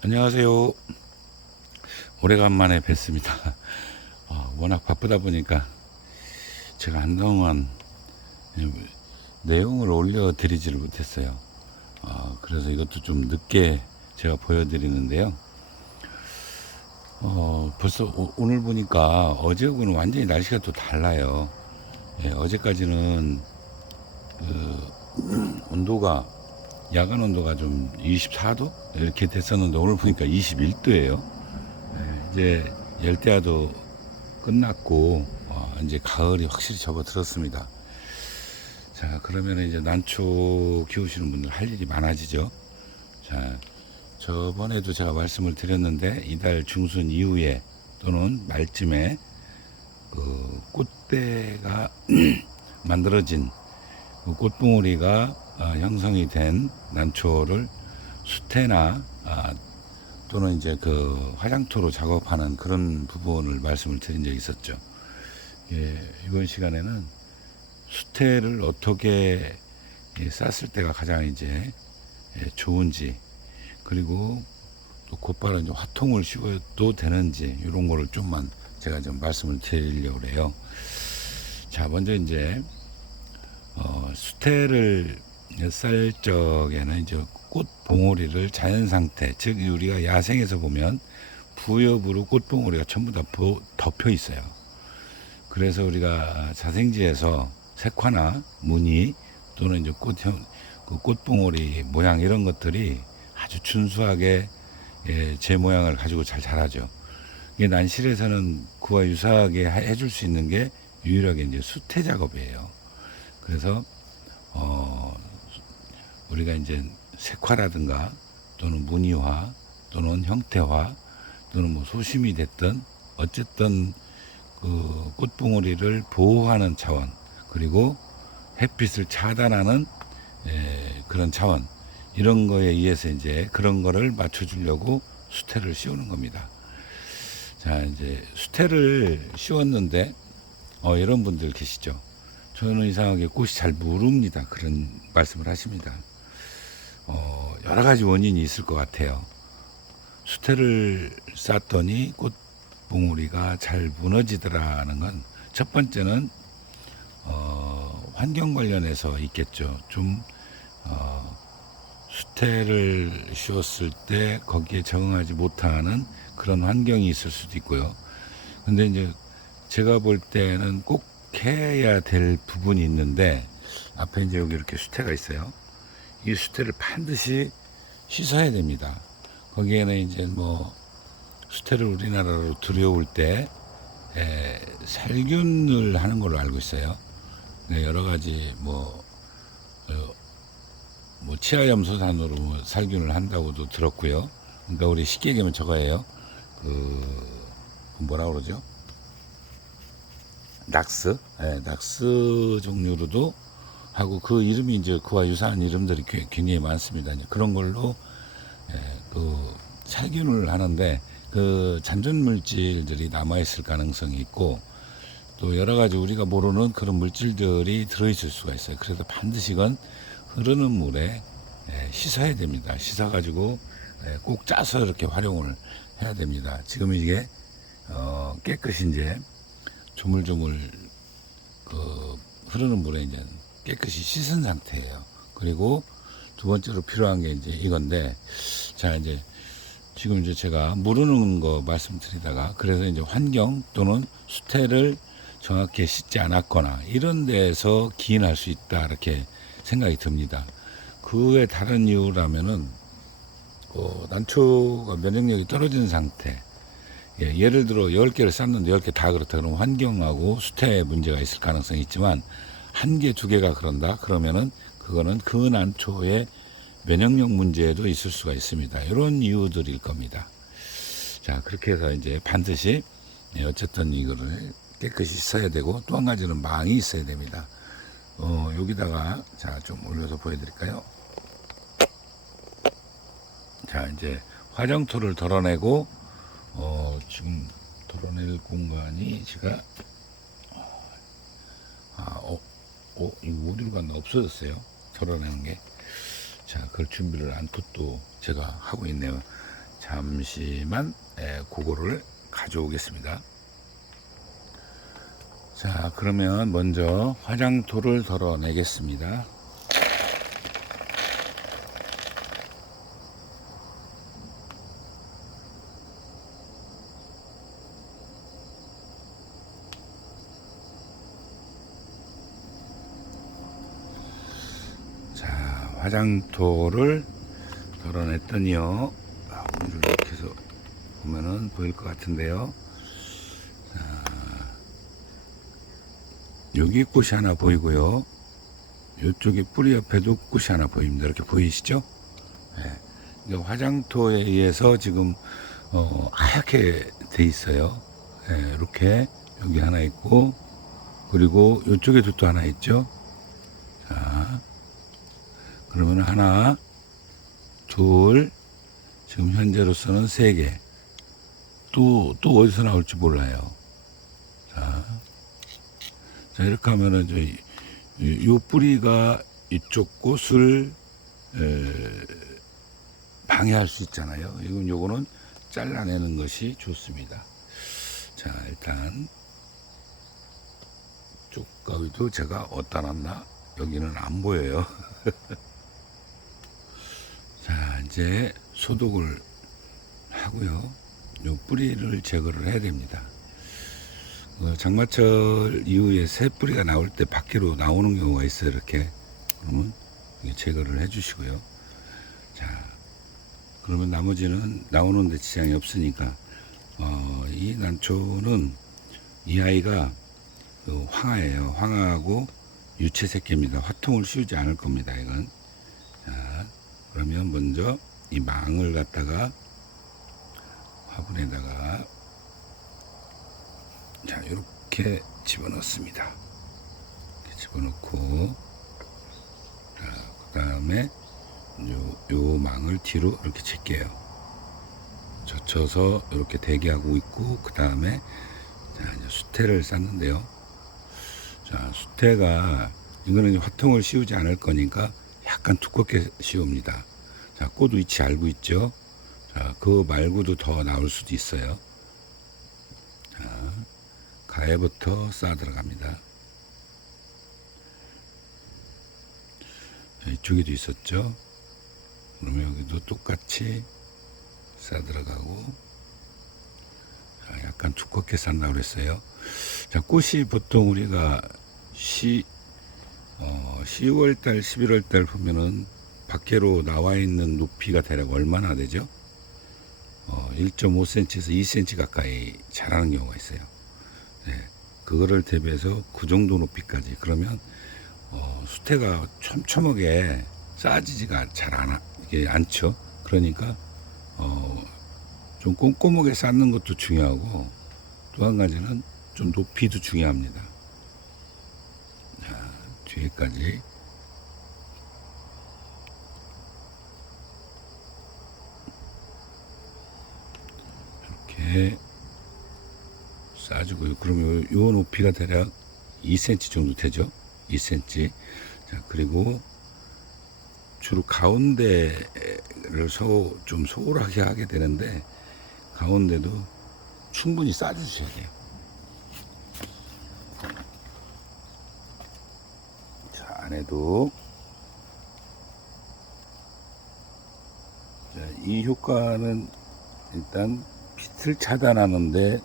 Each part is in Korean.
안녕하세요. 오래간만에 뵙습니다. 워낙 바쁘다 보니까 제가 한동안 내용을 올려드리지를 못했어요. 그래서 이것도 좀 늦게 제가 보여드리는데요. 벌써 오늘 보니까 어제하고는 완전히 날씨가 또 달라요. 어제까지는 온도가 야간 온도가 좀 24도 이렇게 됐었는데 오늘 보니까 21도예요. 이제 열대야도 끝났고 이제 가을이 확실히 접어들었습니다. 자, 그러면 이제 난초 키우시는 분들 할 일이 많아지죠. 자, 저번에도 제가 말씀을 드렸는데 이달 중순 이후에 또는 말쯤에 그 꽃대가 만들어진 그 꽃봉오리가 형성이 된 난초를 수태나 또는 이제 그 화장토로 작업하는 그런 부분을 말씀을 드린 적이 있었죠. 이번 시간에는 수태를 어떻게 쌌을 때가 가장 이제 좋은지, 그리고 또 곧바로 이제 화통을 씌워도 되는지 이런 거를 좀만 제가 좀 말씀을 드리려고 해요. 자, 먼저 이제 수태를 쌀 적에는 이제 꽃 봉오리를 자연 상태, 즉 우리가 야생에서 보면 부엽으로 꽃 봉오리가 전부 다 덮여 있어요. 그래서 우리가 자생지에서 색화나 무늬 또는 이제 꽃 봉오리 모양 이런 것들이 아주 준수하게 제 모양을 가지고 잘 자라죠. 이게 난실에서는 그와 유사하게 해줄 수 있는 게 유일하게 이제 수태 작업이에요. 그래서 우리가 이제 색화라든가 또는 무늬화 또는 형태화 또는 뭐 소심이 됐든 어쨌든 그 꽃봉오리를 보호하는 차원, 그리고 햇빛을 차단하는 그런 차원, 이런 거에 의해서 이제 그런 거를 맞춰주려고 수태를 씌우는 겁니다. 자, 이제 수태를 씌웠는데 이런 분들 계시죠. 저는 이상하게 꽃이 잘 무릅니다. 그런 말씀을 하십니다. 여러 가지 원인이 있을 것 같아요. 수태를 쌌더니 꽃봉오리가 잘 무너지더라는 건 첫 번째는 환경 관련해서 있겠죠. 좀 수태를 씌웠을 때 거기에 적응하지 못하는 그런 환경이 있을 수도 있고요. 근데 이제 제가 볼 때는 꼭 해야 될 부분이 있는데, 앞에 이제 여기 이렇게 수태가 있어요. 이 수태를 반드시 씻어야 됩니다. 거기에는 이제 뭐 수태를 우리나라로 들여올 때 살균을 하는 걸로 알고 있어요. 여러 가지 뭐 치아염소산으로 뭐 살균을 한다고도 들었고요. 그러니까 우리 쉽게 얘기하면 저거예요. 그 뭐라 그러죠? 낙스 종류로도 하고, 그 이름이 이제 그와 유사한 이름들이 굉장히 많습니다. 그런 걸로 그 살균을 하는데 그 잔존 물질들이 남아 있을 가능성이 있고, 또 여러 가지 우리가 모르는 그런 물질들이 들어있을 수가 있어요. 그래서 반드시 이건 흐르는 물에 씻어야 됩니다. 씻어 가지고 꼭 짜서 이렇게 활용을 해야 됩니다. 지금 이게 깨끗이 이제 조물조물 그 흐르는 물에 이제 깨끗이 씻은 상태예요. 그리고 두 번째로 필요한 게 이제 이건데, 자, 이제 지금 이제 제가 무르는 거 말씀드리다가, 그래서 이제 환경 또는 수태를 정확히 씻지 않았거나 이런 데서 기인할 수 있다, 이렇게 생각이 듭니다. 그 외 다른 이유라면은 난초가 면역력이 떨어진 상태, 예를 들어 10개를 쌌는데 10개 다 그렇다 그러면 환경하고 수태에 문제가 있을 가능성이 있지만, 1개, 2개가 그런다 그러면은 그거는 그 난초의 면역력 문제도 있을 수가 있습니다. 이런 이유들일 겁니다. 자, 그렇게 해서 이제 반드시 어쨌든 이거를 깨끗이 써야 되고, 또 한 가지는 망이 있어야 됩니다. 여기다가 자, 좀 올려서 보여드릴까요? 자, 이제 화장토를 덜어내고 지금 덜어낼 공간이 제가 이거 어디로 갔나, 없어졌어요. 덜어내는 게. 자, 그걸 준비를 안고 또 제가 하고 있네요. 잠시만 그거를 가져오겠습니다. 자, 그러면 먼저 화장토를 덜어내겠습니다. 자, 화장토를 덜어냈더니요. 오늘 이렇게 해서 보면은 보일 것 같은데요. 여기 꽃이 하나 보이고요. 이쪽에 뿌리 옆에도 꽃이 하나 보입니다. 이렇게 보이시죠? 네. 화장토에 의해서 지금 하얗게 돼 있어요. 네, 이렇게 여기 하나 있고, 그리고 이쪽에도 또 하나 있죠. 자, 그러면 하나, 둘, 지금 현재로서는 3개. 또 어디서 나올지 몰라요. 자, 이렇게 하면은 요 뿌리가 이쪽 꽃을 방해할 수 있잖아요. 요거는 잘라내는 것이 좋습니다. 자, 일단 쪽가위도 제가 어디다 놨나? 여기는 안 보여요. 자, 이제 소독을 하고요. 요 뿌리를 제거를 해야 됩니다. 장마철 이후에 새 뿌리가 나올 때 밖으로 나오는 경우가 있어요. 이렇게. 그러면 제거를 해 주시고요. 자, 그러면 나머지는 나오는데 지장이 없으니까 이 난초는 이 아이가 황화예요. 황화하고 유채색계입니다. 화통을 씌우지 않을 겁니다. 이건. 자, 그러면 먼저 이 망을 갖다가 화분에다가 자, 이렇게 집어넣습니다. 이렇게 집어넣고, 자, 그 다음에 요 망을 뒤로 이렇게 칠게요. 젖혀서 이렇게 대기하고 있고, 그 다음에 자, 이제 수태를 쌓는데요. 자, 수태가 이거는 화통을 씌우지 않을 거니까 약간 두껍게 씌웁니다. 자, 꽃 위치 알고 있죠? 자, 그거 말고도 더 나올 수도 있어요. 자, 가해부터 쌓아 들어갑니다. 자, 이쪽에도 있었죠. 그러면 여기도 똑같이 쌓아 들어가고, 자, 약간 두껍게 쌓는다고 그랬어요. 자, 꽃이 보통 우리가 10월달, 11월달 보면은 밖으로 나와 있는 높이가 대략 얼마나 되죠? 1.5cm에서 2cm 가까이 자라는 경우가 있어요. 네, 그거를 대비해서 그 정도 높이까지. 그러면 수태가 촘촘하게 쌓아지지가 잘 않죠. 그러니까 좀 꼼꼼하게 쌓는 것도 중요하고, 또 한 가지는 좀 높이도 중요합니다. 자, 뒤에까지 이렇게 쌓아주고요. 그러면 요 높이가 대략 2cm 정도 되죠. 2cm. 자, 그리고 주로 가운데를 좀 소홀하게 하게 되는데, 가운데도 충분히 쌓아주셔야 돼요. 자, 안에도. 자, 이 효과는 일단 빛을 차단하는데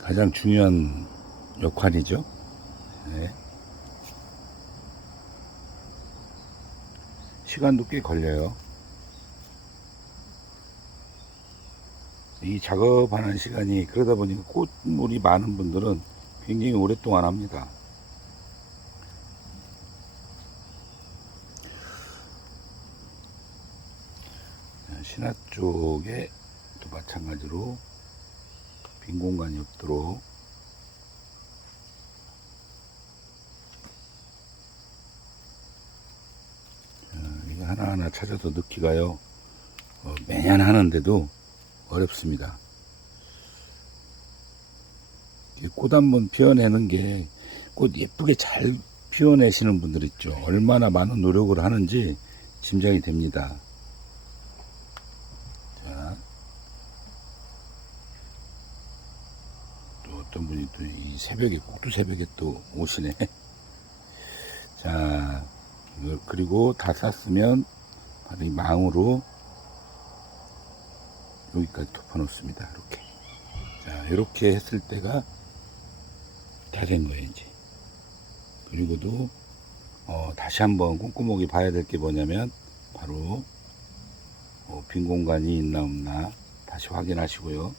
가장 중요한 역할이죠. 네. 시간도 꽤 걸려요. 이 작업하는 시간이, 그러다 보니까 꽃물이 많은 분들은 굉장히 오랫동안 합니다. 신화 쪽에 또 마찬가지로 빈 공간이 없도록 이거 하나하나 찾아서 넣기가요 매년 하는데도 어렵습니다. 꽃 한번 피워내는 게, 꽃 예쁘게 잘 피워내시는 분들 있죠. 얼마나 많은 노력을 하는지 짐작이 됩니다. 자, 어떤 분이 또 이 새벽에, 꼭두 새벽에 또 오시네. 자, 그리고 다 쌌으면 바로 이 망으로 여기까지 덮어 놓습니다. 이렇게. 자, 이렇게 했을 때가 다 된 거예요, 이제. 그리고도, 다시 한번 꼼꼼하게 봐야 될 게 뭐냐면, 바로, 빈 공간이 있나 없나 다시 확인하시고요.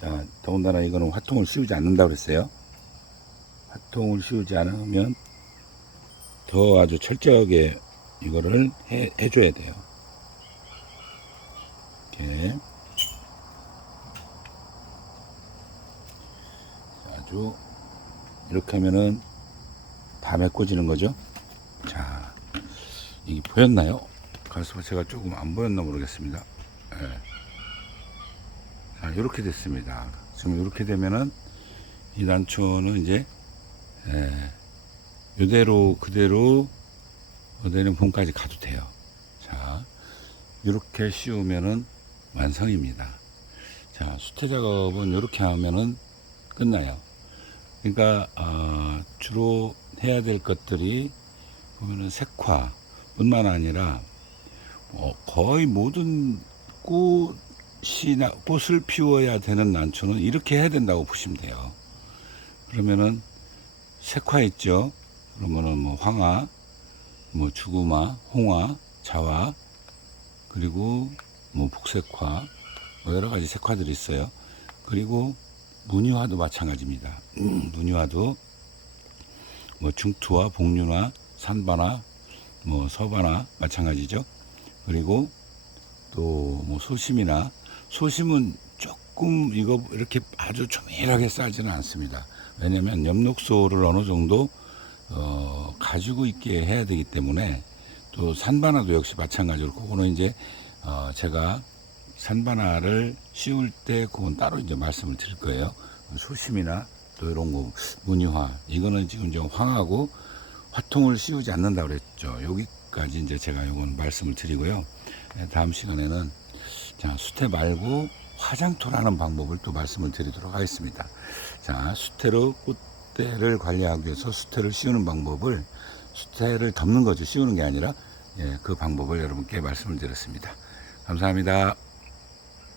자, 더군다나 이거는 화통을 씌우지 않는다고 그랬어요. 화통을 씌우지 않으면 더 아주 철저하게 이거를 해줘야 돼요. 이렇게. 아주, 이렇게 하면은 다 메꿔지는 거죠. 자, 이게 보였나요? 가서 제가 조금 안 보였나 모르겠습니다. 네. 자, 이렇게 됐습니다. 지금 이렇게 되면은 이 난초는 이제 이대로 그대로 내년 봄까지 가도 돼요. 자, 이렇게 씌우면은 완성입니다. 자, 수태 작업은 이렇게 하면은 끝나요. 그러니까 주로 해야 될 것들이 보면은 색화뿐만 아니라 거의 모든 꽃을 피워야 되는 난초는 이렇게 해야 된다고 보시면 돼요. 그러면은 색화 있죠. 그러면은 뭐 황화, 뭐 주구마, 홍화, 자화, 그리고 뭐 북색화, 뭐 여러 가지 색화들이 있어요. 그리고 무늬화도 마찬가지입니다. 무늬화도 뭐 중투화, 복륜화, 산반화, 뭐 서반화 마찬가지죠. 그리고 또 뭐 소심은 조금 이거 이렇게 아주 조밀하게 싸지는 않습니다. 왜냐면 엽록소를 어느 정도 가지고 있게 해야 되기 때문에, 또 산반화도 역시 마찬가지로 그거는 이제 제가 산반화를 씌울 때 그건 따로 이제 말씀을 드릴 거예요. 소심이나 또 이런 거 무늬화, 이거는 지금 좀 황하고 화통을 씌우지 않는다 그랬죠. 여기까지 이제 제가 이건 말씀을 드리고요. 다음 시간에는 자, 수태 말고 화장토라는 방법을 또 말씀을 드리도록 하겠습니다. 자, 수태로 꽃대를 관리하기 위해서 수태를 씌우는 방법을, 수태를 덮는 거죠. 씌우는 게 아니라, 그 방법을 여러분께 말씀을 드렸습니다. 감사합니다.